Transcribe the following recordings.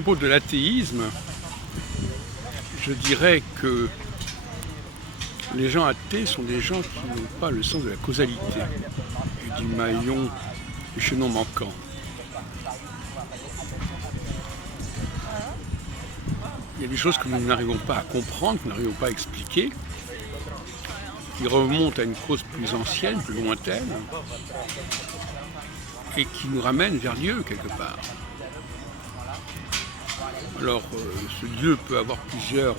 propos de l'athéisme, je dirais que les gens athées sont des gens qui n'ont pas le sens de la causalité et du maillon du chaînon manquant. Il y a des choses que nous n'arrivons pas à comprendre, que nous n'arrivons pas à expliquer, qui remontent à une cause plus ancienne, plus lointaine, et qui nous ramènent vers Dieu quelque part. Alors, ce Dieu peut avoir plusieurs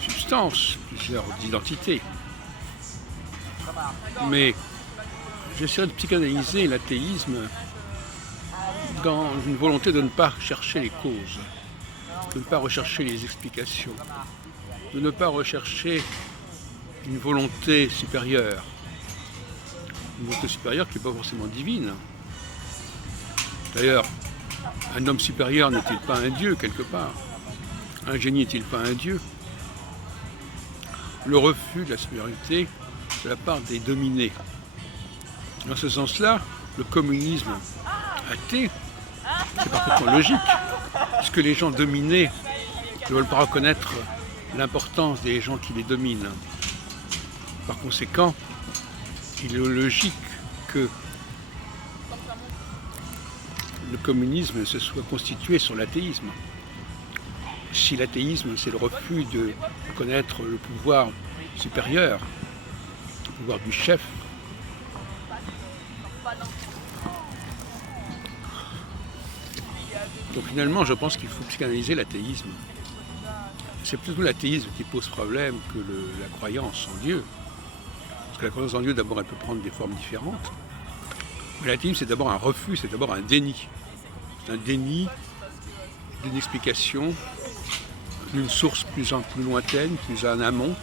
substances, plusieurs identités. Mais j'essaierai de psychanalyser l'athéisme dans une volonté de ne pas chercher les causes, de ne pas rechercher les explications, de ne pas rechercher une volonté supérieure. Une volonté supérieure qui n'est pas forcément divine. D'ailleurs, un homme supérieur n'est-il pas un dieu quelque part? Un génie n'est-il pas un dieu? Le refus de la supériorité de la part des dominés. Dans ce sens-là, le communisme athée, c'est parfaitement logique, puisque les gens dominés ne veulent pas reconnaître l'importance des gens qui les dominent. Par conséquent, il est logique que le communisme se soit constitué sur l'athéisme. Si l'athéisme, c'est le refus de connaître le pouvoir supérieur, le pouvoir du chef, donc finalement, je pense qu'il faut psychanalyser l'athéisme. C'est plutôt l'athéisme qui pose problème que la croyance en Dieu. Parce que la croyance en Dieu, d'abord, elle peut prendre des formes différentes. Mais l'athéisme, c'est d'abord un refus, c'est d'abord un déni. C'est un déni d'une explication, d'une source plus lointaine, plus en amont.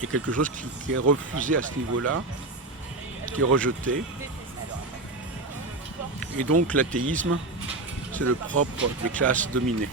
Il y a quelque chose qui est refusé à ce niveau-là, qui est rejeté. Et donc l'athéisme, c'est le propre des classes dominées.